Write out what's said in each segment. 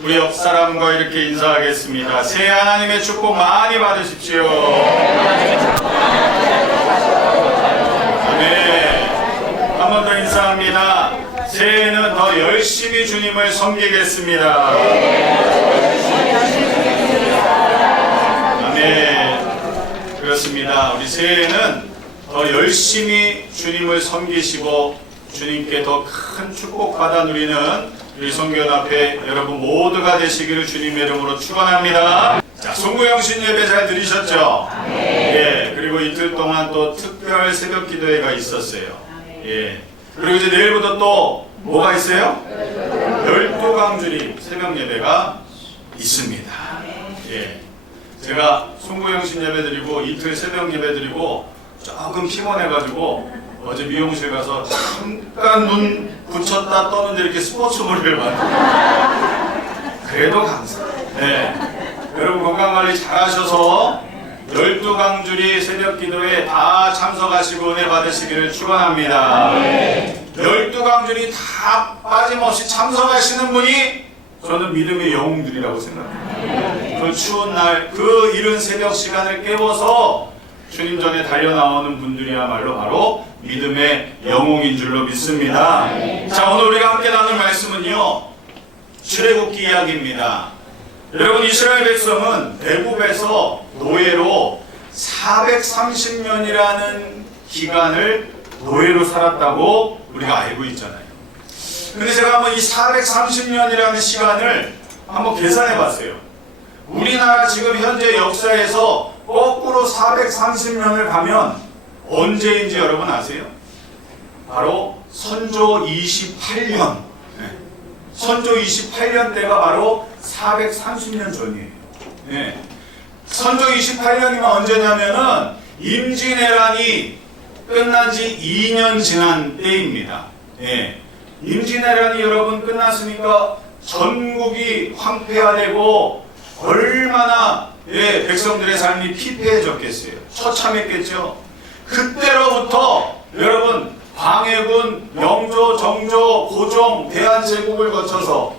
우리 옆 사람과 이렇게 인사하겠습니다. 새해 하나님의 축복 많이 받으십시오. 아멘. 한 번 더 인사합니다. 새해에는 더 열심히 주님을 섬기겠습니다. 아멘. 그렇습니다. 우리 새해에는 더 열심히 주님을 섬기시고 주님께 더 큰 축복 받아 누리는 우리 성교연합회 여러분 모두가 되시기를 주님의 이름으로 축원합니다. 자, 송구영신 예배 잘 들으셨죠? 예. 그리고 이틀 동안 또 특별 새벽 기도회가 있었어요. 예. 그리고 이제 내일부터 또 뭐가 있어요? 12강주리 새벽 예배가 있습니다. 예. 제가 송구영신 예배 드리고 이틀 새벽 예배 드리고 조금 피곤해가지고 어제 미용실 가서 잠깐 눈 붙였다 떴는데 이렇게 스포츠물을 봤는데 그래도 감사해요. 네. 여러분 건강관리 잘 하셔서 12강주리 새벽 기도에 다 참석하시고 은혜 받으시기를 축원합니다. 12강주리 다 빠짐없이 참석하시는 분이 저는 믿음의 영웅들이라고 생각합니다. 그 추운 날, 그 이른 새벽 시간을 깨워서 주님 전에 달려나오는 분들이야말로 바로 믿음의 영웅인 줄로 믿습니다. 자, 오늘 우리가 함께 나눌 말씀은요, 출애굽기 이야기입니다. 여러분, 이스라엘 백성은 애굽에서 노예로 430년이라는 기간을 노예로 살았다고 우리가 알고 있잖아요. 근데 제가 한번 이 430년이라는 시간을 한번 계산해 봤어요. 우리나라 지금 현재 역사에서 거꾸로 430년을 가면 언제인지 여러분 아세요? 바로 선조 28년. 선조 28년 때가 바로 430년 전이에요. 네. 선조 28년이면 언제냐면은 임진왜란이 끝난 지 2년 지난 때입니다. 네. 임진왜란이 여러분 끝났으니까 전국이 황폐화되고 얼마나 백성들의 삶이 피폐해졌겠어요. 처참했겠죠. 그때로부터 여러분 광해군, 영조, 정조, 고종, 대한제국을 거쳐서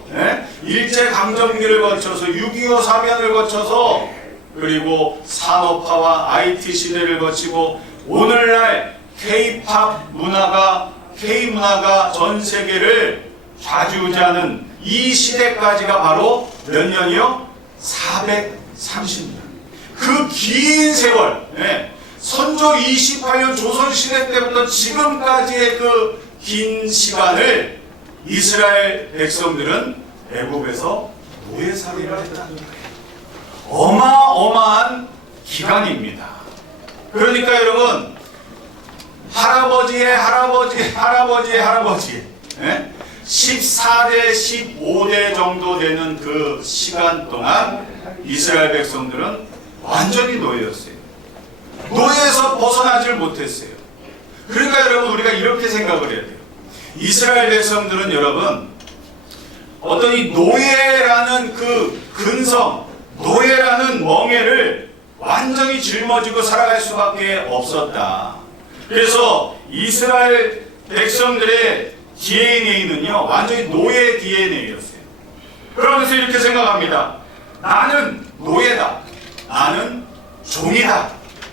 일제강점기를 거쳐서 6.25 사변을 거쳐서 그리고 산업화와 IT 시대를 거치고 오늘날 K-팝 문화가 K-문화가 전 세계를 좌지우지하는 이 시대까지가 바로 몇 년이요? 430년. 그 긴 세월, 선조 28년 조선시대 때부터 지금까지의 그 긴 시간을 이스라엘 백성들은 애굽에서 노예살이를 했다는 거예요. 어마어마한 기간입니다. 그러니까 여러분, 할아버지의 할아버지의 할아버지의 할아버지 14대 15대 정도 되는 그 시간 동안 이스라엘 백성들은 완전히 노예였어요. 노예에서 벗어나질 못했어요. 그러니까 여러분, 우리가 이렇게 생각을 해야 돼요. 이스라엘 백성들은 여러분, 어떤 이 노예라는 그 근성, 노예라는 멍에를 완전히 짊어지고 살아갈 수밖에 없었다. 그래서 이스라엘 백성들의 DNA는요, 완전히 노예 DNA였어요. 그러면서 이렇게 생각합니다. 나는 노예다. 나는 종이다.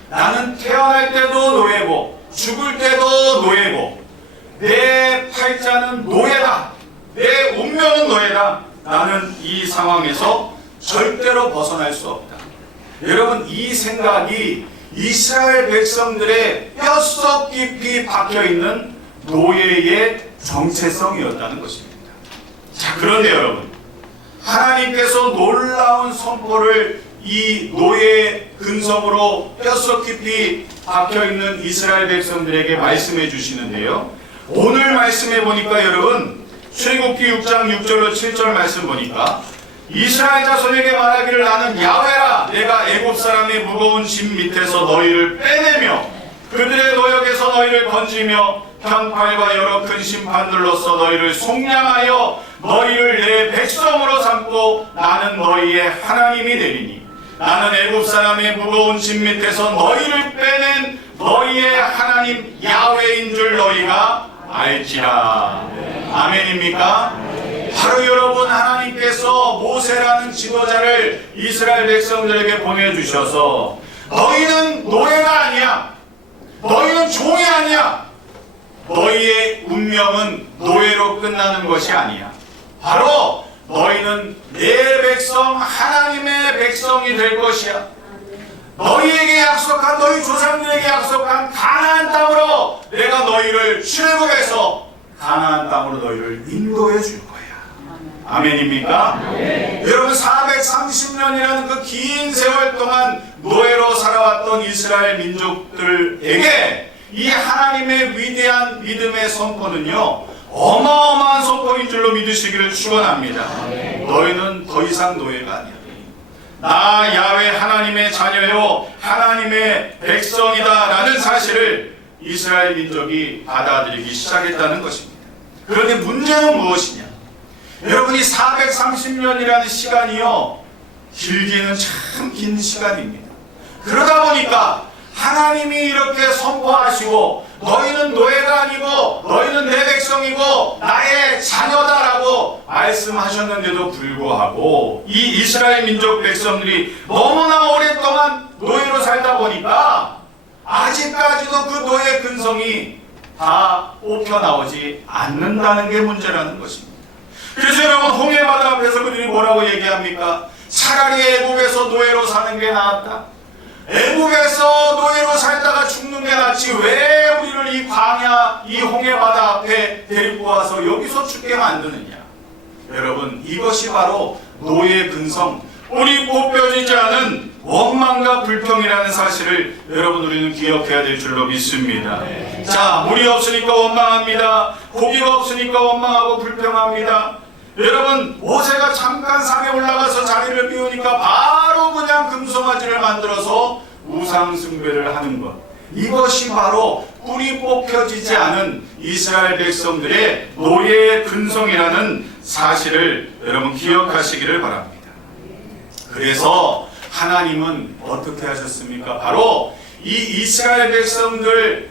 나는 태어날 때도 노예고 죽을 때도 노예고 내 팔자는 노예다. 내 운명은 노예다. 나는 이 상황에서 절대로 벗어날 수 없다. 여러분, 이 생각이 이스라엘 백성들의 뼛속 깊이 박혀있는 노예의 정체성이었다는 것입니다. 자, 그런데 여러분, 하나님께서 놀라운 선포를 이 노예 근성으로 뼛속 깊이 박혀있는 이스라엘 백성들에게 말씀해 주시는데요. 오늘 말씀해 보니까 여러분, 출애굽기 6장 6절로 7절 말씀 보니까 이스라엘 자손에게 말하기를 나는 야훼라 내가 애굽 사람의 무거운 짐 밑에서 너희를 빼내며 그들의 노역에서 너희를 건지며 편팔과 여러 큰 심판들로서 너희를 속량하여 너희를 내 백성으로 삼고 나는 너희의 하나님이 되리니 나는 애굽 사람의 무거운 짐 밑에서 너희를 빼낸 너희의 하나님 야훼인 줄 너희가 알지라. 아멘입니까? 바로 여러분, 하나님께서 모세라는 지도자를 이스라엘 백성들에게 보내주셔서 너희는 노예가 아니야, 너희는 종이 아니야, 너희의 운명은 노예로 끝나는 것이 아니야. 바로 너희는 내 백성, 하나님의 백성이 될 것이야. 너희에게 약속한, 너희 조상들에게 약속한 가나안 땅으로 내가 너희를 출애굽해서 가나안 땅으로 너희를 인도해 줄 거야. 아멘입니까? 여러분, 430년이라는 그 긴 세월 동안 노예로 살아왔던 이스라엘 민족들에게 이 하나님의 위대한 믿음의 선포는요, 어마어마한 선포인 줄로 믿으시기를 축원합니다. 너희는 더 이상 노예가 아니야. 나 야훼 하나님의 자녀요, 하나님의 백성이다 라는 사실을 이스라엘 민족이 받아들이기 시작했다는 것입니다. 그런데 문제는 무엇이냐? 여러분이 430년이라는 시간이요, 길기는 참 긴 시간입니다. 그러다 보니까 하나님이 이렇게 선포하시고 너희는 노예가 아니고 너희는 내 백성이고 나의 자녀다라고 말씀하셨는데도 불구하고 이 이스라엘 민족 백성들이 너무나 오랫동안 노예로 살다 보니까 아직까지도 그 노예 근성이 다 뽑혀 나오지 않는다는 게 문제라는 것입니다. 그래서 여러분, 홍해바다 앞에서 그들이 뭐라고 얘기합니까? 차라리 애국에서 노예로 사는 게 나았다. 애국에서 노예로 살다가 죽는 게 낫지 왜 우리를 이 광야, 이 홍해바다 앞에 데리고 와서 여기서 죽게 만드느냐. 여러분, 이것이 바로 노예 근성, 뿌리 뽑혀지지 않은 원망과 불평이라는 사실을 여러분, 우리는 기억해야 될 줄로 믿습니다. 자, 물이 없으니까 원망합니다. 고기가 없으니까 원망하고 불평합니다. 여러분, 모세가 잠깐 산에 올라가서 자리를 비우니까 바로 그냥 금송아지를 만들어서 우상 숭배를 하는 것, 이것이 바로 뿌리 뽑혀지지 않은 이스라엘 백성들의 노예의 근성이라는 사실을 여러분 기억하시기를 바랍니다. 그래서 하나님은 어떻게 하셨습니까? 바로 이 이스라엘 백성들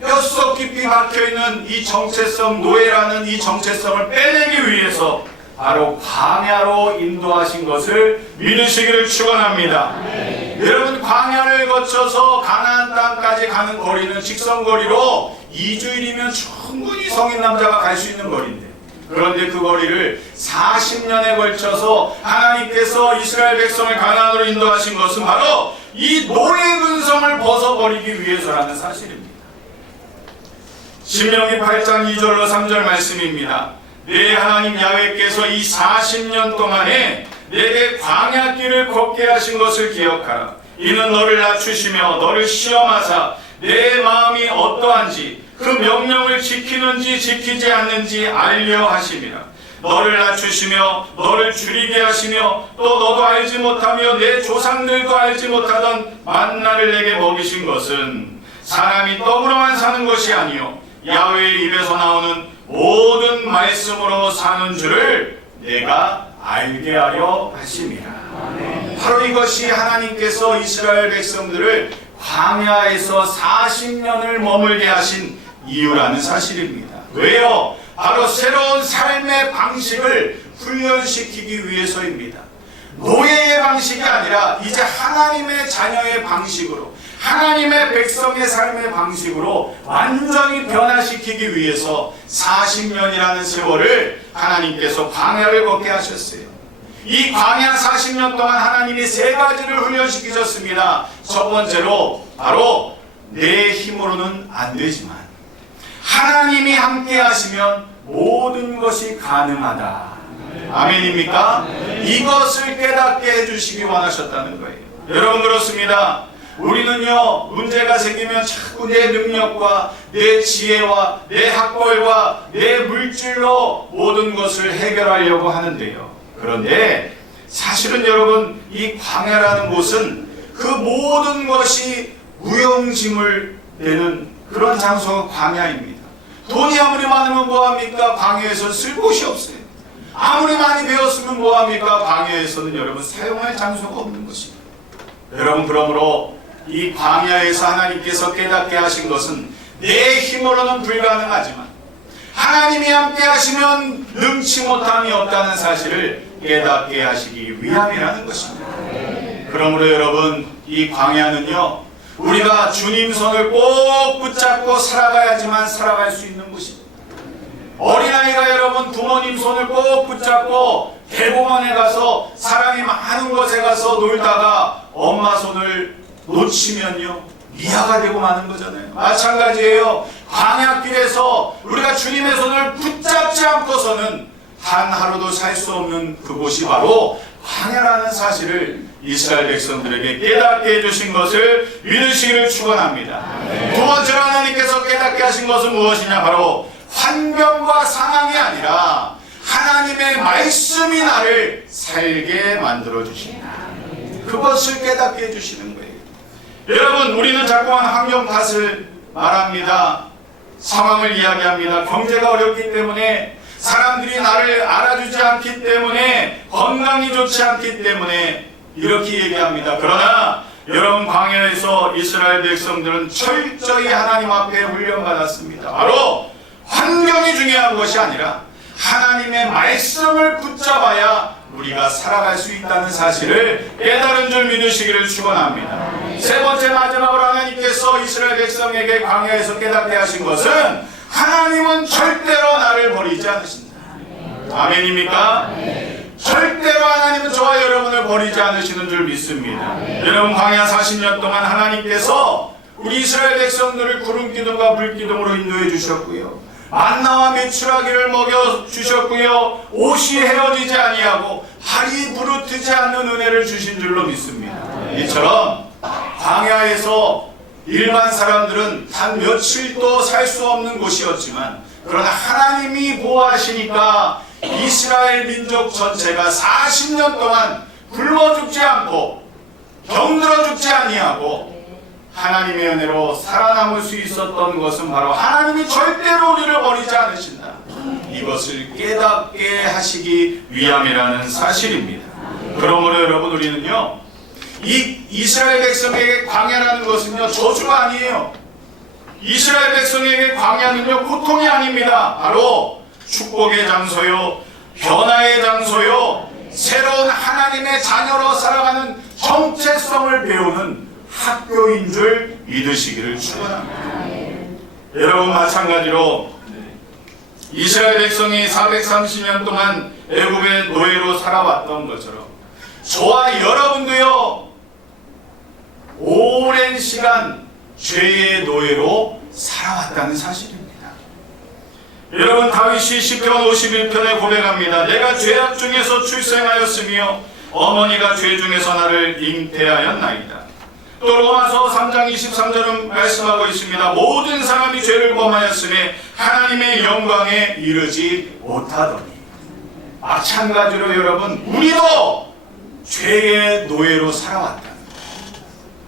뼛속 깊이 박혀있는 이 정체성, 노예라는 이 정체성을 빼내기 위해서 바로 광야로 인도하신 것을 믿으시기를 축원합니다. 여러분, 광야를 거쳐서 가나안 땅까지 가는 거리는 직선거리로 2주일이면 충분히 성인 남자가 갈 수 있는 거리인데, 그런데 그 거리를 40년에 걸쳐서 하나님께서 이스라엘 백성을 가나안으로 인도하신 것은 바로 이 노예 근성을 벗어버리기 위해서라는 사실입니다. 신명기 8장 2절로 3절 말씀입니다. 내 하나님 야훼께서 이 40년 동안에 내게 광야길을 걷게 하신 것을 기억하라. 이는 너를 낮추시며 너를 시험하사 내 마음이 어떠한지 그 명령을 지키는지 지키지 않는지 알려 하심이라. 너를 낮추시며 너를 줄이게 하시며 또 너도 알지 못하며 내 조상들도 알지 못하던 만나를 내게 먹이신 것은 사람이 떡으로만 사는 것이 아니요 야훼의 입에서 나오는 모든 말씀으로 사는 줄을 내가 알게 하려 하심이라. 바로 이것이 하나님께서 이스라엘 백성들을 광야에서 40년을 머물게 하신 이유라는 사실입니다. 왜요? 바로 새로운 삶의 방식을 훈련시키기 위해서입니다. 노예의 방식이 아니라 이제 하나님의 자녀의 방식으로, 하나님의 백성의 삶의 방식으로 완전히 변화시키기 위해서 40년이라는 세월을 하나님께서 광야를 걷게 하셨어요. 이 광야 40년 동안 하나님이 세 가지를 훈련시키셨습니다. 첫 번째로 바로 내 힘으로는 안 되지만 하나님이 함께 하시면 모든 것이 가능하다. 아멘입니까? 이것을 깨닫게 해주시기 원하셨다는 거예요. 여러분, 그렇습니다. 우리는요, 문제가 생기면 자꾸 내 능력과 내 지혜와 내 학벌과 내 물질로 모든 것을 해결하려고 하는데요. 그런데 사실은 여러분, 이 광야라는 곳은 그 모든 것이 무용지물 되는 그런 장소가 광야입니다. 돈이 아무리 많으면 뭐합니까? 광야에서는 쓸 곳이 없어요. 아무리 많이 배웠으면 뭐합니까? 광야에서는 여러분 사용할 장소가 없는 것입니다. 여러분, 그러므로 이 광야에서 하나님께서 깨닫게 하신 것은 내 힘으로는 불가능하지만 하나님이 함께 하시면 능치 못함이 없다는 사실을 깨닫게 하시기 위함이라는 것입니다. 그러므로 여러분, 이 광야는요, 우리가 주님 손을 꼭 붙잡고 살아가야지만 살아갈 수 있는 곳입니다. 어린아이가 여러분 부모님 손을 꼭 붙잡고 대공원에 가서 사람이 많은 곳에 가서 놀다가 엄마 손을 놓치면요, 미아가 되고 마는 거잖아요. 마찬가지예요. 광야길에서 우리가 주님의 손을 붙잡지 않고서는 단 하루도 살 수 없는 그곳이 바로 광야라는 사실을 이스라엘 백성들에게 깨닫게 해주신 것을 믿으시기를 축원합니다. 두 번째로 하나님께서 깨닫게 하신 것은 무엇이냐? 바로 환경과 상황이 아니라 하나님의 말씀이 나를 살게 만들어 주신다. 그것을 깨닫게 해주시는 거예요. 여러분, 우리는 자꾸만 환경 탓을 말합니다. 상황을 이야기합니다. 경제가 어렵기 때문에, 사람들이 나를 알아주지 않기 때문에, 건강이 좋지 않기 때문에 이렇게 얘기합니다. 그러나 여러분, 광야에서 이스라엘 백성들은 철저히 하나님 앞에 훈련받았습니다. 바로 환경이 중요한 것이 아니라 하나님의 말씀을 붙잡아야 우리가 살아갈 수 있다는 사실을 깨달은 줄 믿으시기를 축원합니다. 세 번째, 마지막으로 하나님께서 이스라엘 백성에게 광야에서 깨닫게 하신 것은 하나님은 절대로 나를 버리지 않으신다. 아멘입니까? 절대로 하나님은 저와 여러분을 버리지 않으시는 줄 믿습니다. 여러분, 광야 40년 동안 하나님께서 우리 이스라엘 백성들을 구름 기둥과 불 기둥으로 인도해 주셨고요, 만나와 메추라기를 먹여 주셨고요, 옷이 헤어지지 아니하고 발이 부르트지 않는 은혜를 주신 줄로 믿습니다. 이처럼 광야에서 일반 사람들은 단 며칠도 살 수 없는 곳이었지만, 그러나 하나님이 보호하시니까 이스라엘 민족 전체가 40년 동안 굶어 죽지 않고 병들어 죽지 아니하고 하나님의 은혜로 살아남을 수 있었던 것은 바로 하나님이 절대로 우리를 버리지 않으신다, 이것을 깨닫게 하시기 위함이라는 사실입니다. 그러므로 여러분, 우리는요, 이 이스라엘 백성에게 광야라는 것은요, 저주가 아니에요. 이스라엘 백성에게 광야는요, 고통이 아닙니다. 바로 축복의 장소요, 변화의 장소요, 새로운 하나님의 자녀로 살아가는 정체성을 배우는 학교인 줄 믿으시기를 축원합니다. 여러분, 마찬가지로 이스라엘 백성이 430년 동안 애굽의 노예로 살아왔던 것처럼 저와 여러분도요, 오랜 시간 죄의 노예로 살아왔다는 사실입니다. 여러분, 다윗이 시편 51편에 고백합니다. 내가 죄악 중에서 출생하였으며 어머니가 죄 중에서 나를 잉태하였나이다. 또 로마서 3장 23절은 말씀하고 있습니다. 모든 사람이 죄를 범하였으며 하나님의 영광에 이르지 못하더니. 마찬가지로 여러분, 우리도 죄의 노예로 살아왔다,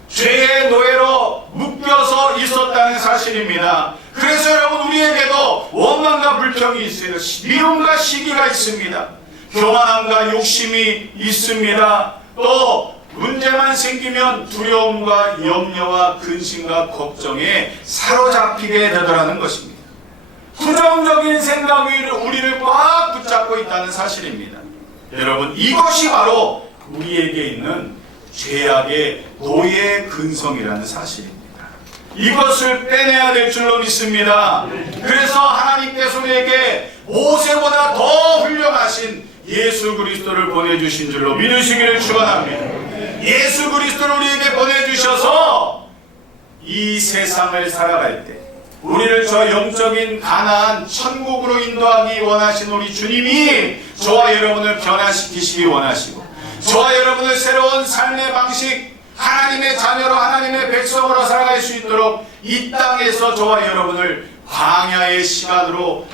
죄의 노예로 묶여서 있었다는 사실입니다. 그래서 여러분, 우리에게도 원망과 불평이 있어요. 미움과 시기가 있습니다. 교만함과 욕심이 있습니다. 또 문제만 생기면 두려움과 염려와 근심과 걱정에 사로잡히게 되더라는 것입니다. 부정적인 생각이 우리를 꽉 붙잡고 있다는 사실입니다. 여러분, 이것이 바로 우리에게 있는 죄악의 노예 근성이라는 사실입니다. 이것을 빼내야 될 줄로 믿습니다. 그래서 하나님께서 우리에게 모세보다 더 훌륭하신 예수 그리스도를 보내주신 줄로 믿으시기를 축원합니다. 예수 그리스도를 우리에게 보내주셔서 이 세상을 살아갈 때 우리를 저 영적인 가나안 천국으로 인도하기 원하신 우리 주님이 저와 여러분을 변화시키시기 원하시고, 저와 여러분을 새로운 삶의 방식, 하나님의 자녀로 하나님의 백성으로 살아갈 수 있도록 이 땅에서 저와 여러분을 광야의 시간으로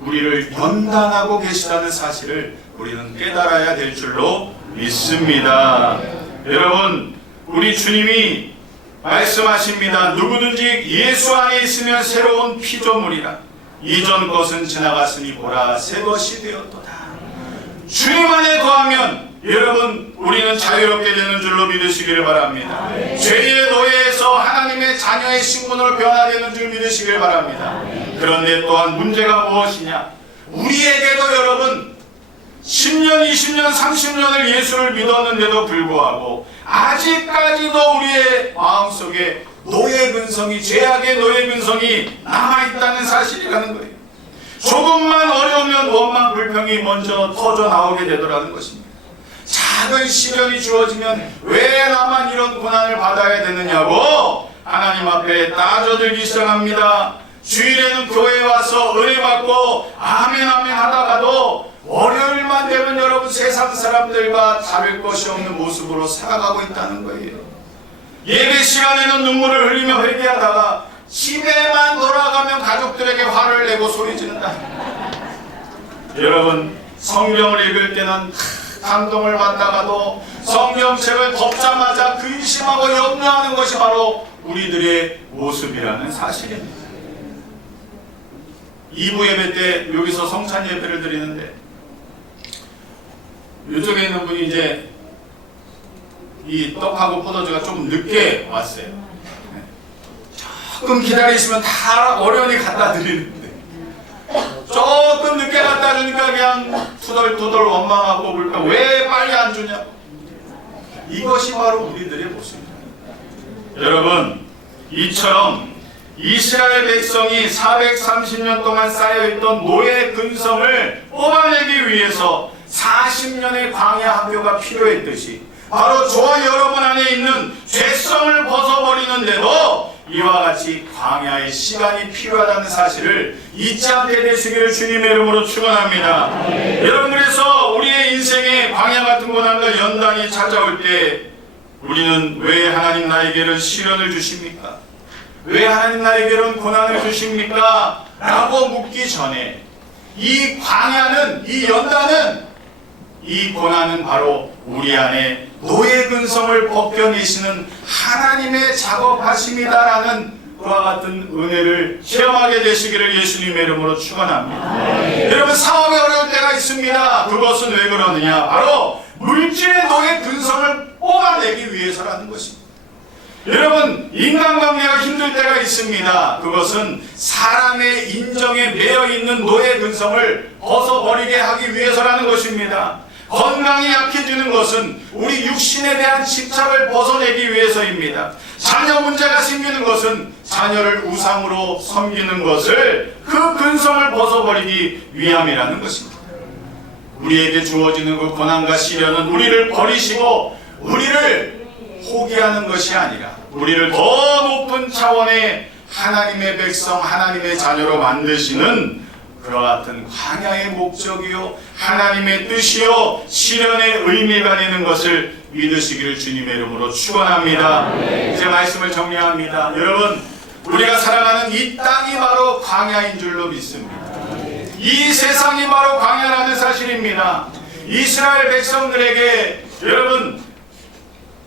우리를 연단하고 계시다는 사실을 우리는 깨달아야 될 줄로 믿습니다. 여러분, 우리 주님이 말씀하십니다. 누구든지 예수 안에 있으면 새로운 피조물이라. 이전 것은 지나갔으니 보라 새 것이 되었도다. 주님 안에 거하면 여러분, 우리는 자유롭게 되는 줄로 믿으시기를 바랍니다. 죄의 노예에서 하나님의 자녀의 신분으로 변화되는 줄 믿으시기를 바랍니다. 그런데 또한 문제가 무엇이냐? 우리에게도 여러분 10년, 20년, 30년을 예수를 믿었는데도 불구하고 아직까지도 우리의 마음속에 노예 근성이, 죄악의 노예 근성이 남아있다는 사실이라는 거예요. 조금만 어려우면 원망 불평이 먼저 터져 나오게 되더라는 것입니다. 작은 시련이 주어지면 왜 나만 이런 고난을 받아야 되느냐고 하나님 앞에 따져들기 시작합니다. 주일에는 교회에 와서 은혜 받고 아멘 아멘 하다가도 월요일만 되면 여러분 세상 사람들과 다를 것이 없는 모습으로 살아가고 있다는 거예요. 예배 시간에는 눈물을 흘리며 회개하다가 집에만 돌아가면 가족들에게 화를 내고 소리 지른다. 여러분 성경을 읽을 때는 감동을 받다가도 성경책을 덮자마자 근심하고 염려하는 것이 바로 우리들의 모습이라는 사실입니다. 2부 예배 때 여기서 성찬 예배를 드리는데 이쪽에 있는 분이 이제 이 떡하고 포도주가 조금 늦게 왔어요. 조금 기다리시면 다 어련히 갖다 드리는데 조금 늦게 갖다 주니까 그냥 투덜투덜 원망하고 불평, 왜 빨리 안 주냐고. 이것이 바로 우리들의 모습입니다. 여러분 이처럼 이스라엘 백성이 430년 동안 쌓여있던 노예 근성을 뽑아내기 위해서 40년의 광야 학교가 필요했듯이 바로 저와 여러분 안에 있는 죄성을 벗어버리는데도 이와 같이 광야의 시간이 필요하다는 사실을 잊지 않게 되시기를 주님의 이름으로 축원합니다. 여러분 그래서 우리의 인생에 광야 같은 고난과 연단이 찾아올 때 우리는 왜 하나님 나에게는 시련을 주십니까? 왜 하나님 나에게는 고난을 주십니까? 라고 묻기 전에 이 광야는, 이 연단은, 이 고난은 바로 우리 안에 노예 근성을 벗겨내시는 하나님의 작업하심이다라는 그와 같은 은혜를 체험하게 되시기를 예수님의 이름으로 축원합니다. 여러분 사업이 어려울 때가 있습니다. 그것은 왜 그러느냐? 바로 물질의 노예 근성을 뽑아내기 위해서라는 것입니다. 여러분 인간관계가 힘들 때가 있습니다. 그것은 사람의 인정에 매여있는 노예 근성을 벗어버리게 하기 위해서라는 것입니다. 건강이 약해지는 것은 우리 육신에 대한 집착을 벗어내기 위해서입니다. 자녀 문제가 생기는 것은 자녀를 우상으로 섬기는 것을, 그 근성을 벗어버리기 위함이라는 것입니다. 우리에게 주어지는 그 고난과 시련은 우리를 버리시고 우리를 포기하는 것이 아니라 우리를 더 높은 차원의 하나님의 백성, 하나님의 자녀로 만드시는 그와 같은 광야의 목적이요 하나님의 뜻이요 시련의 의미가 되는 것을 믿으시기를 주님의 이름으로 축원합니다. 이제 말씀을 정리합니다. 여러분 우리가 살아가는 이 땅이 바로 광야인 줄로 믿습니다. 이 세상이 바로 광야라는 사실입니다. 이스라엘 백성들에게 여러분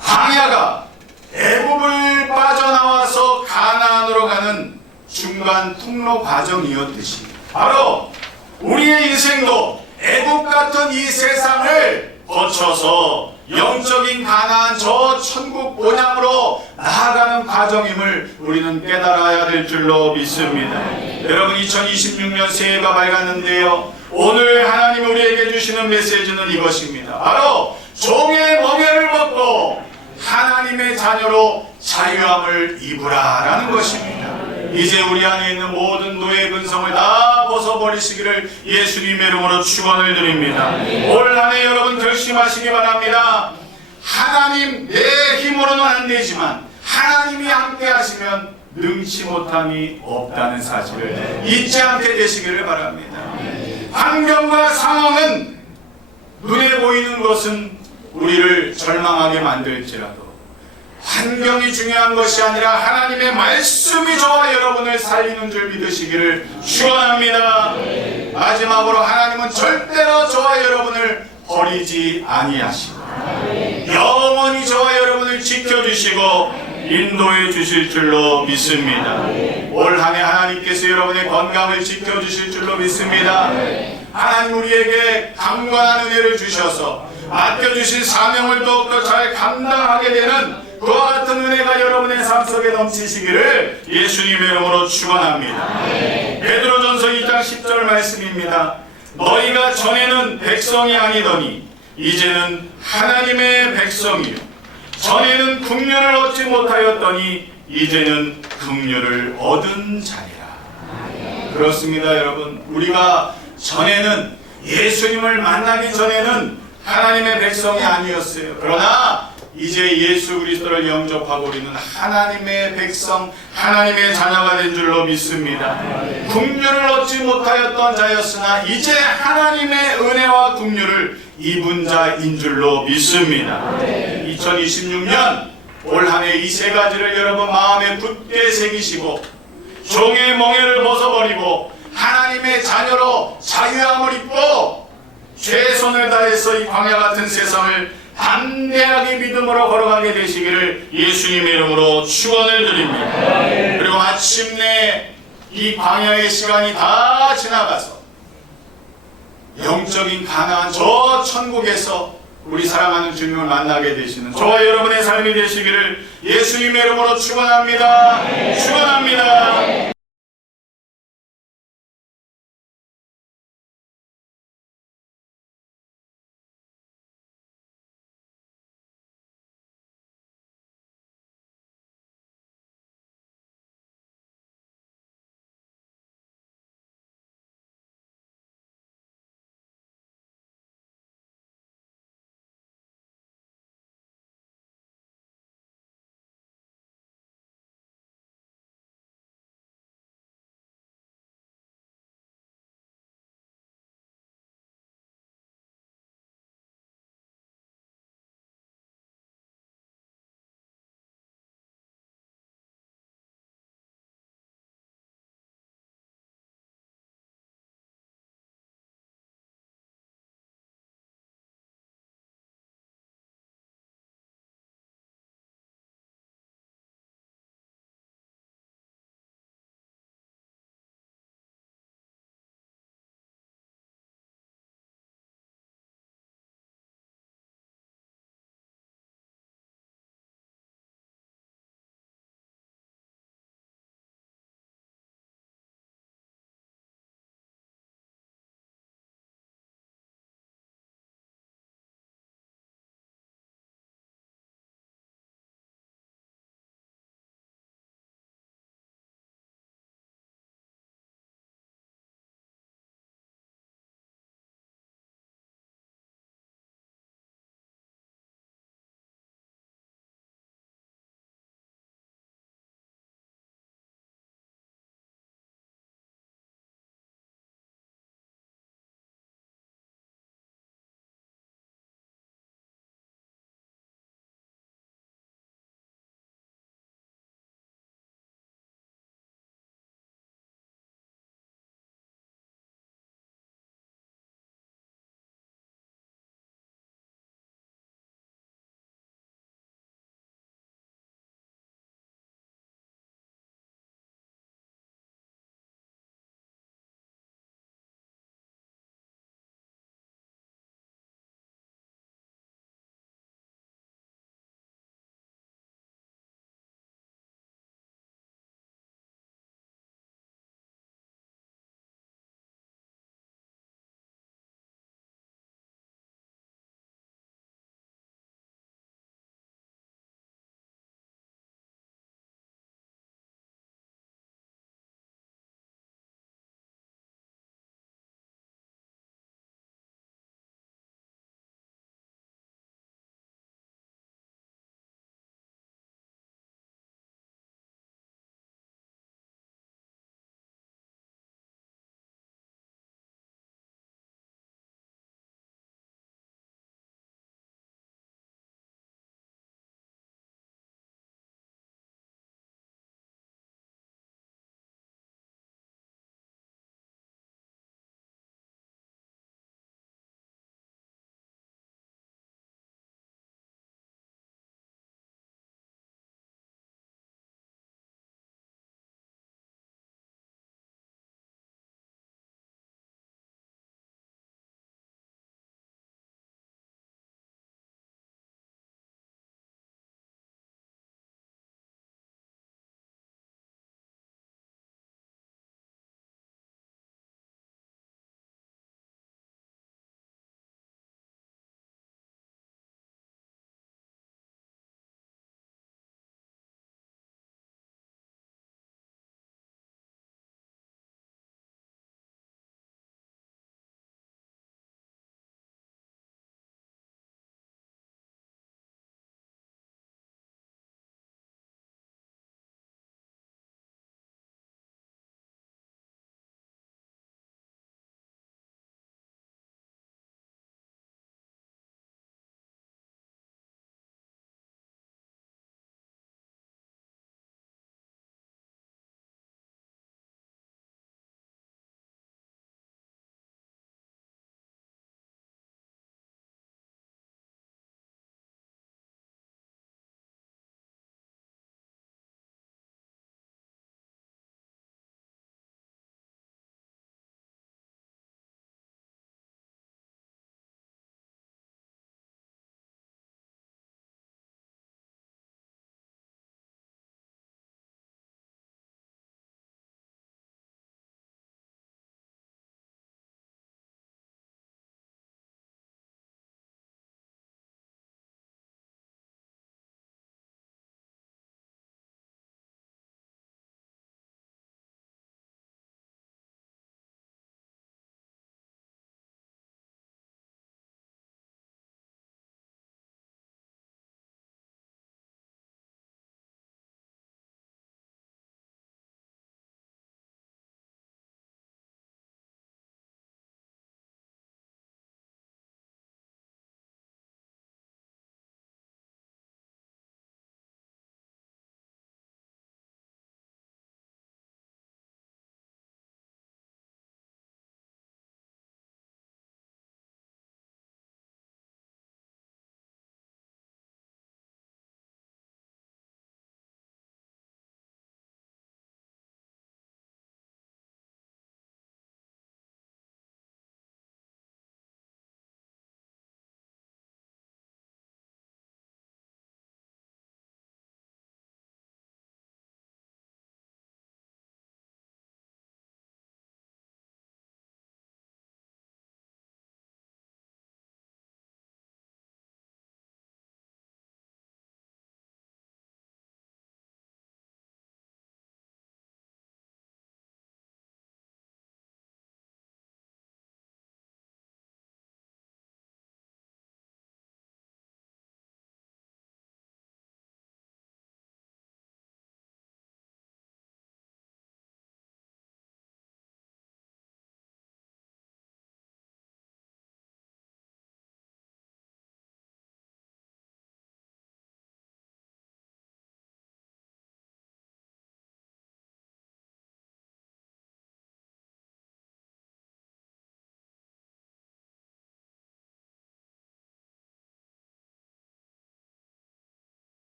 광야가 애굽을 빠져나와서 가나안으로 가는 중간 통로 과정이었듯이 바로 우리의 인생도 애굽 같은 이 세상을 거쳐서 영적인 가나안 저 천국 본향으로 나아가는 과정임을 우리는 깨달아야 될 줄로 믿습니다. 여러분 2026년 새해가 밝았는데요, 오늘 하나님이 우리에게 주시는 메시지는 이것입니다. 바로 종의 멍에를 벗고 하나님의 자녀로 자유함을 입으라 라는 것입니다. 이제 우리 안에 있는 모든 노예 근성을 다 벗어버리시기를 예수님의 이름으로 축원을 드립니다. 올 한 해 여러분 결심하시기 바랍니다. 하나님 내 힘으로는 안 되지만 하나님이 함께 하시면 능치 못함이 없다는 사실을 잊지 않게 되시기를 바랍니다. 환경과 상황은 눈에 보이는 것은 우리를 절망하게 만들지라도 환경이 중요한 것이 아니라 하나님의 말씀이 저와 여러분을 살리는 줄 믿으시기를 축원합니다. 마지막으로 하나님은 절대로 저와 여러분을 버리지 아니하시고 영원히 저와 여러분을 지켜주시고 인도해 주실 줄로 믿습니다. 올 한 해 하나님께서 여러분의 건강을 지켜주실 줄로 믿습니다. 하나님 우리에게 강건한 은혜를 주셔서 맡겨주신 사명을 더욱더 잘 감당하게 되는 그와 같은 은혜가 여러분의 삶 속에 넘치시기를 예수님의 이름으로 축원합니다. 베드로전서 2장 10절 말씀입니다. 너희가 전에는 백성이 아니더니 이제는 하나님의 백성이요 전에는 긍휼을 얻지 못하였더니 이제는 긍휼을 얻은 자니라. 그렇습니다, 여러분. 우리가 전에는 예수님을 만나기 전에는 하나님의 백성이 아니었어요. 그러나 이제 예수 그리스도를 영접하고 우리는 하나님의 백성, 하나님의 자녀가 된 줄로 믿습니다. 긍휼을 얻지 못하였던 자였으나 이제 하나님의 은혜와 긍휼을 입은 자인 줄로 믿습니다. 2026년 올 한 해 이 세 가지를 여러분 마음에 굳게 새기시고 종의 멍에를 벗어버리고 하나님의 자녀로 자유함을 입고 최선을 다해서 이 광야 같은 세상을 담대하게 믿음으로 걸어가게 되시기를 예수님의 이름으로 축원을 드립니다. 그리고 마침내 이 광야의 시간이 다 지나가서 영적인 가나안 저 천국에서 우리 사랑하는 주님을 만나게 되시는 저와 여러분의 삶이 되시기를 예수님의 이름으로 축원합니다. 축원합니다.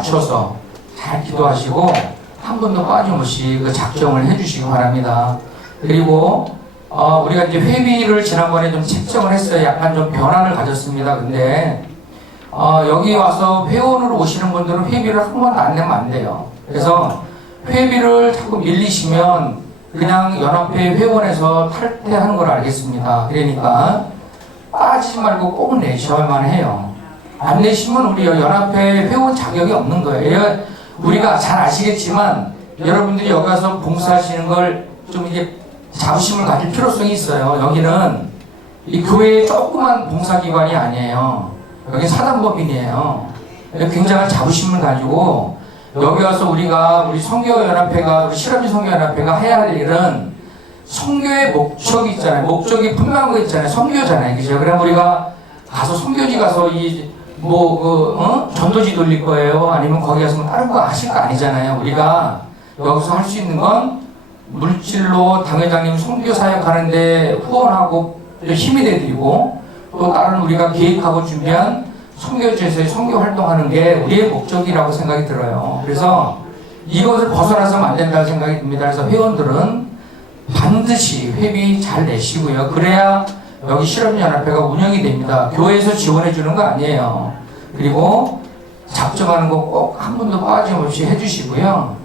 맞춰서 잘 기도하시고 한 번도 빠짐없이 그 작정을 해주시기 바랍니다. 그리고 우리가 이제 회비를 지난번에 좀 책정을 했어요. 약간 좀 변화를 가졌습니다. 근데 여기 와서 회원으로 오시는 분들은 회비를 한 번도 안 내면 안 돼요. 그래서 회비를 자꾸 밀리시면 그냥 연합회 회원에서 탈퇴하는 걸 알겠습니다. 그러니까 빠지지 말고 꼭 내셔야만 해요. 안 내시면 우리 연합회 회원 자격이 없는 거예요. 우리가 잘 아시겠지만 여러분들이 여기 와서 봉사하시는 걸 좀 이게 자부심을 가질 필요성이 있어요. 여기는 이 교회의 조그만 봉사기관이 아니에요. 여기 사단법인이에요. 굉장한 자부심을 가지고 여기 와서 우리 선교연합회가, 우리 실업인 선교연합회가 해야 할 일은 선교의 목적이 있잖아요. 목적이 분명한 거 있잖아요. 선교잖아요. 그죠? 그럼 우리가 가서 선교지 가서 전도지 돌릴 거예요? 아니면 거기 가서 다른 거 하실 거 아니잖아요. 우리가 여기서 할 수 있는 건 물질로 당회장님 선교 사역하는데 후원하고 힘이 돼드리고 또 다른 우리가 계획하고 준비한 선교지에서의 선교 활동하는 게 우리의 목적이라고 생각이 들어요. 그래서 이것을 벗어나서는 안 된다고 생각이 듭니다. 그래서 회원들은 반드시 회비 잘 내시고요. 그래야 여기 실업연합회가 운영이 됩니다. 교회에서 지원해 주는 거 아니에요. 그리고 작정하는 거 꼭 한 번도 빠짐없이 해주시고요.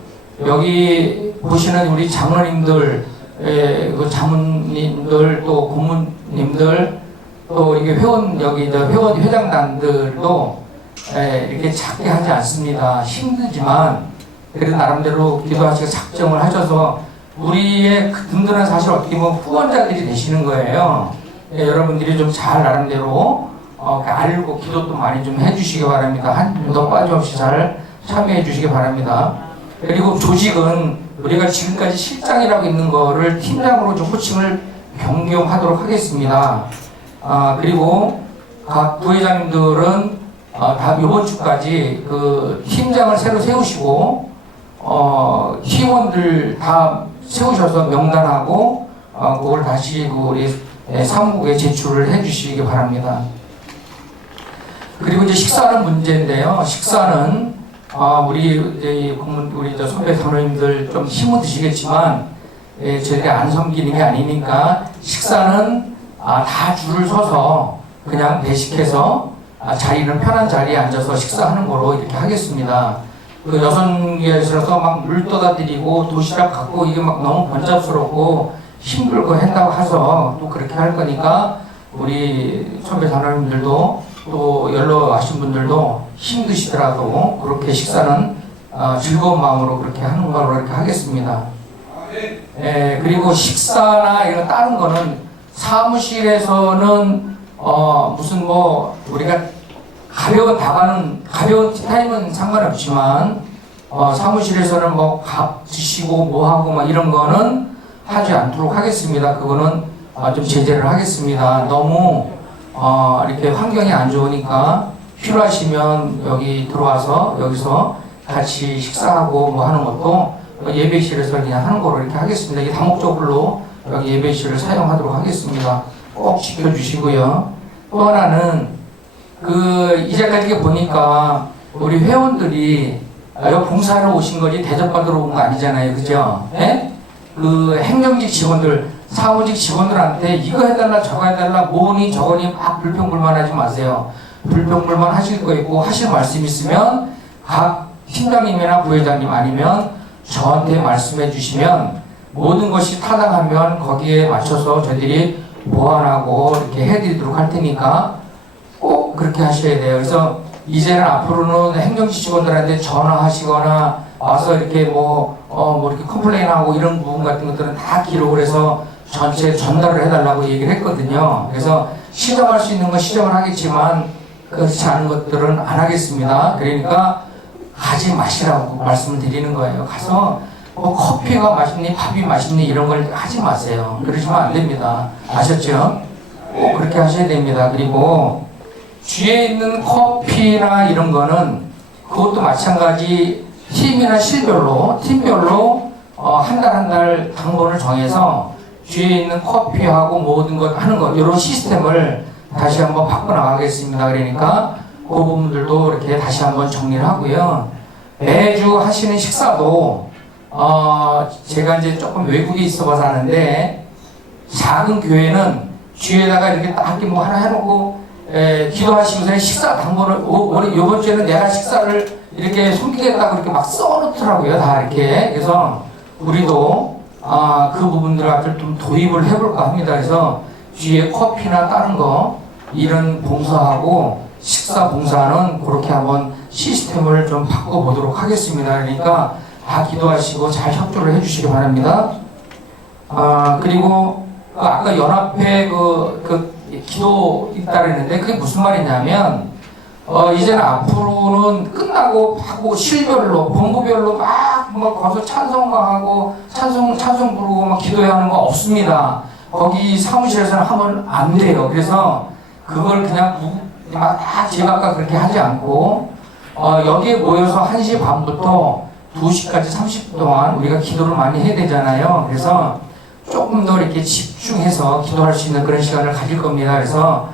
여기 보시는 우리 장로님들, 그 자문님들, 또 고문님들, 또 이게 회원 회장단들도 이렇게 작게 하지 않습니다. 힘들지만 그래도 나름대로 기도하시고 작정을 하셔서 우리의 그 든든한 사실 어떻게 보면 후원자들이 되시는 거예요. 여러분들이 좀 잘 나름대로 알고 기도도 많이 좀 해주시기 바랍니다. 한 번도 빠짐없이 잘 참여해 주시기 바랍니다. 그리고 조직은 우리가 지금까지 실장이라고 있는 거를 팀장으로 좀 호칭을 변경하도록 하겠습니다. 그리고 각 부회장님들은 다 이번 주까지 그 팀장을 새로 세우시고 팀원들 다 세우셔서 명단하고 그걸 다시 우리 사무국에 제출을 해주시기 바랍니다. 그리고 이제 식사하는 문제인데요. 식사는 우리 선배 장로님들 좀 힘은 드시겠지만 저희들이 안 섬기는 게 아니니까 식사는 다 줄을 서서 그냥 배식해서 자리는 편한 자리에 앉아서 식사하는 거로 이렇게 하겠습니다. 그 여성계에서 막 물 떠다 드리고 도시락 갖고 이게 막 너무 번잡스럽고 힘들고 한다고 해서 또 그렇게 할 거니까 우리 선배 장로님들도 또 연로 하신 분들도 힘드시더라도 그렇게 식사는 즐거운 마음으로 그렇게 하는 걸로 이렇게 하겠습니다. 그리고 식사나 이런 다른 거는 사무실에서는 무슨 우리가 가벼운 티타임은 상관없지만 사무실에서는 밥 드시고 하고 막 이런 거는 하지 않도록 하겠습니다. 그거는 좀 제재를 하겠습니다. 너무 이렇게 환경이 안 좋으니까 필요하시면 여기 들어와서 여기서 같이 식사하고 하는 것도 예배실에서 그냥 하는 거로 이렇게 하겠습니다. 이게 다목적으로 여기 예배실을 사용하도록 하겠습니다. 꼭 지켜주시고요. 또 하나는 이제까지 보니까 우리 회원들이 여기 봉사하러 오신 거지 대접받으러 온 거 아니잖아요. 그죠? 예? 그 행정직 직원들, 사무직 직원들한테 이거 해달라 저거 해달라 뭐니 저거니 막 불평불만하지 마세요. 불평불만 하실 거 있고 하실 말씀 있으면 각 팀장님이나 부회장님 아니면 저한테 말씀해 주시면 모든 것이 타당하면 거기에 맞춰서 저희들이 보완하고 이렇게 해드리도록 할 테니까 꼭 그렇게 하셔야 돼요. 그래서 이제는 앞으로는 행정직 직원들한테 전화하시거나 와서 이렇게 이렇게 컴플레인하고 이런 부분 같은 것들은 다 기록을 해서 전체 전달을 해달라고 얘기를 했거든요. 그래서 시정할 수 있는 건 시정을 하겠지만 그렇지 않은 것들은 안 하겠습니다. 그러니까 하지 마시라고 말씀을 드리는 거예요. 가서 커피가 맛있니 밥이 맛있니 이런 걸 하지 마세요. 그러시면 안 됩니다. 아셨죠? 꼭 그렇게 하셔야 됩니다. 그리고 뒤에 있는 커피나 이런 거는 그것도 마찬가지 팀이나 팀별로 한 달 당번을 정해서 뒤에 있는 커피하고 모든 것 하는 것 이런 시스템을 다시 한번 바꿔 나가겠습니다. 그러니까 그 부분들도 이렇게 다시 한번 정리를 하고요. 매주 하시는 식사도 제가 이제 조금 외국에 있어봐서 하는데 작은 교회는 뒤에다가 이렇게 딱 뭐 하나 해놓고 기도하시면서 식사 당번을 이번 주에는 내가 식사를 이렇게 숨기겠다고 이렇게 막 써놓더라고요. 다 이렇게. 그래서 우리도 그 부분들을 좀 도입을 해볼까 합니다. 그래서 뒤에 커피나 다른 거 이런 봉사하고 식사 봉사는 그렇게 한번 시스템을 좀 바꿔보도록 하겠습니다. 그러니까 다 기도하시고 잘 협조를 해주시기 바랍니다. 그리고 아까 연합회 기도 있다 그랬는데 그게 무슨 말이냐면 이제는 앞으로는 끝나고 하고 실별로 본부별로 막 거기서 찬송가하고 찬송 부르고 막 기도해야 하는 거 없습니다. 거기 사무실에서는 하면 안 돼요. 그래서 그걸 그냥 막 제가 그렇게 하지 않고 여기에 모여서 1시 반부터 2시까지 30분 동안 우리가 기도를 많이 해야 되잖아요. 그래서 조금 더 이렇게 집중해서 기도할 수 있는 그런 시간을 가질 겁니다. 그래서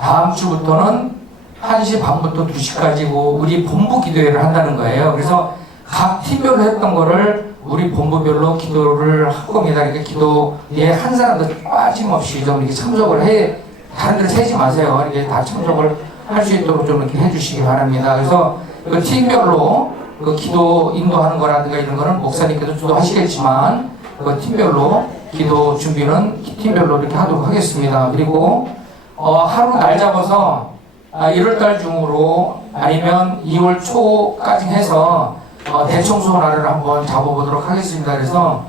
다음 주부터는 1시 반부터 2시까지 우리 본부 기도회를 한다는 거예요. 그래서 각 팀별로 했던 거를 우리 본부별로 기도를 할 겁니다. 그러니까 기도에 한 사람도 빠짐없이 좀 이렇게 참석을 해, 다른 데를 세지 마세요. 이렇게 다 참석을 할 수 있도록 좀 이렇게 해주시기 바랍니다. 그래서 그 팀별로 그 기도 인도하는 거라든가 이런 거는 목사님께서 주도하시겠지만 그 팀별로 기도 준비는 팀별로 이렇게 하도록 하겠습니다. 그리고 하루 날 잡아서 1월달 중으로 아니면 2월 초까지 해서 대청소 날을 한번 잡아보도록 하겠습니다. 그래서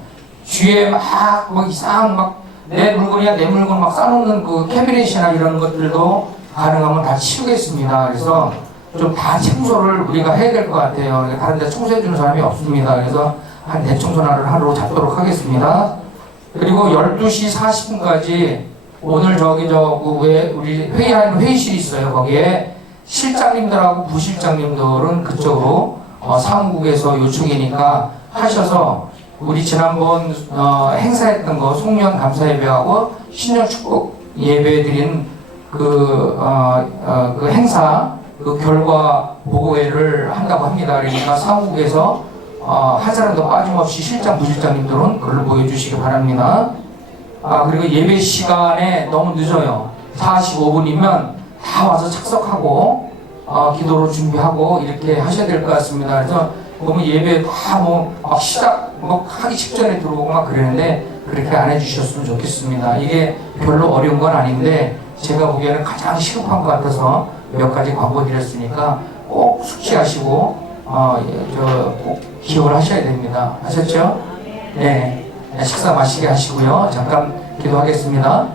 뒤에 막 이상 내 물건이야 내 물건 막 싸놓는 그 캐비넷이나 이런 것들도 가능하면 다 치우겠습니다. 그래서 좀 다 청소를 우리가 해야 될 것 같아요. 다른 데 청소해주는 사람이 없습니다. 그래서 한 대청소 날을 하루 잡도록 하겠습니다. 그리고 12시 40분까지 오늘 우리 회의하는 회의실이 있어요. 거기에 실장님들하고 부실장님들은 그쪽으로 사무국에서 요청이니까 하셔서 우리 지난번 행사했던 거 송년 감사 예배하고 신년 축복 예배 드린 그 행사 그 결과 보고회를 한다고 합니다. 그러니까 사무국에서 한 사람도 빠짐없이 실장 부실장님들은 그걸 보여주시기 바랍니다. 그리고 예배 시간에 너무 늦어요. 45분이면 다 와서 착석하고 기도로 준비하고 이렇게 하셔야 될 것 같습니다. 그래서 너무 예배 다 막 시작 하기 직전에 들어오고 막 그러는데 그렇게 안 해주셨으면 좋겠습니다. 이게 별로 어려운 건 아닌데 제가 보기에는 가장 시급한 것 같아서 몇 가지 광고 드렸으니까 꼭 숙지하시고 꼭 기억을 하셔야 됩니다. 아셨죠? 네. 식사 마시게 하시고요. 잠깐 기도하겠습니다.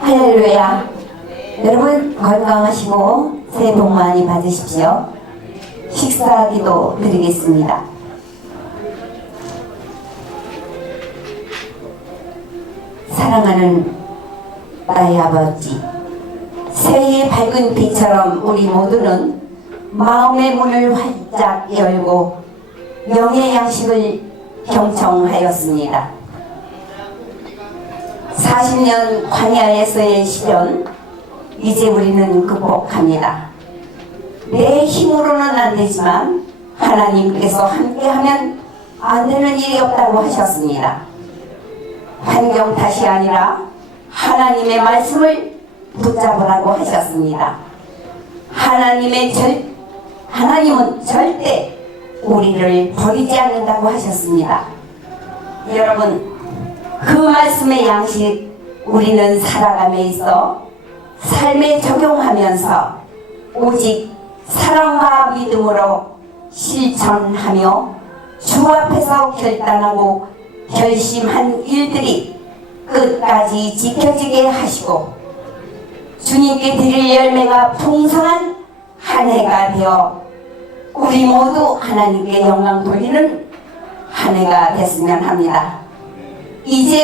할렐루야. 여러분 건강하시고 새해 복 많이 받으십시오. 식사 기도 드리겠습니다. 사랑하는 나의 아버지, 새해의 밝은 빛처럼 우리 모두는 마음의 문을 활짝 열고 영의 양식을 경청하였습니다. 40년 광야에서의 시련, 이제 우리는 극복합니다. 내 힘으로는 안 되지만 하나님께서 함께하면 안 되는 일이 없다고 하셨습니다. 환경 탓이 아니라 하나님의 말씀을 붙잡으라고 하셨습니다. 하나님은 절대 우리를 버리지 않는다고 하셨습니다. 여러분, 그 말씀의 양식 우리는 살아감에 있어 삶에 적용하면서 오직 사랑과 믿음으로 실천하며 주 앞에서 결단하고 결심한 일들이 끝까지 지켜지게 하시고 주님께 드릴 열매가 풍성한 한 해가 되어 우리 모두 하나님께 영광 돌리는 한 해가 됐으면 합니다. 이제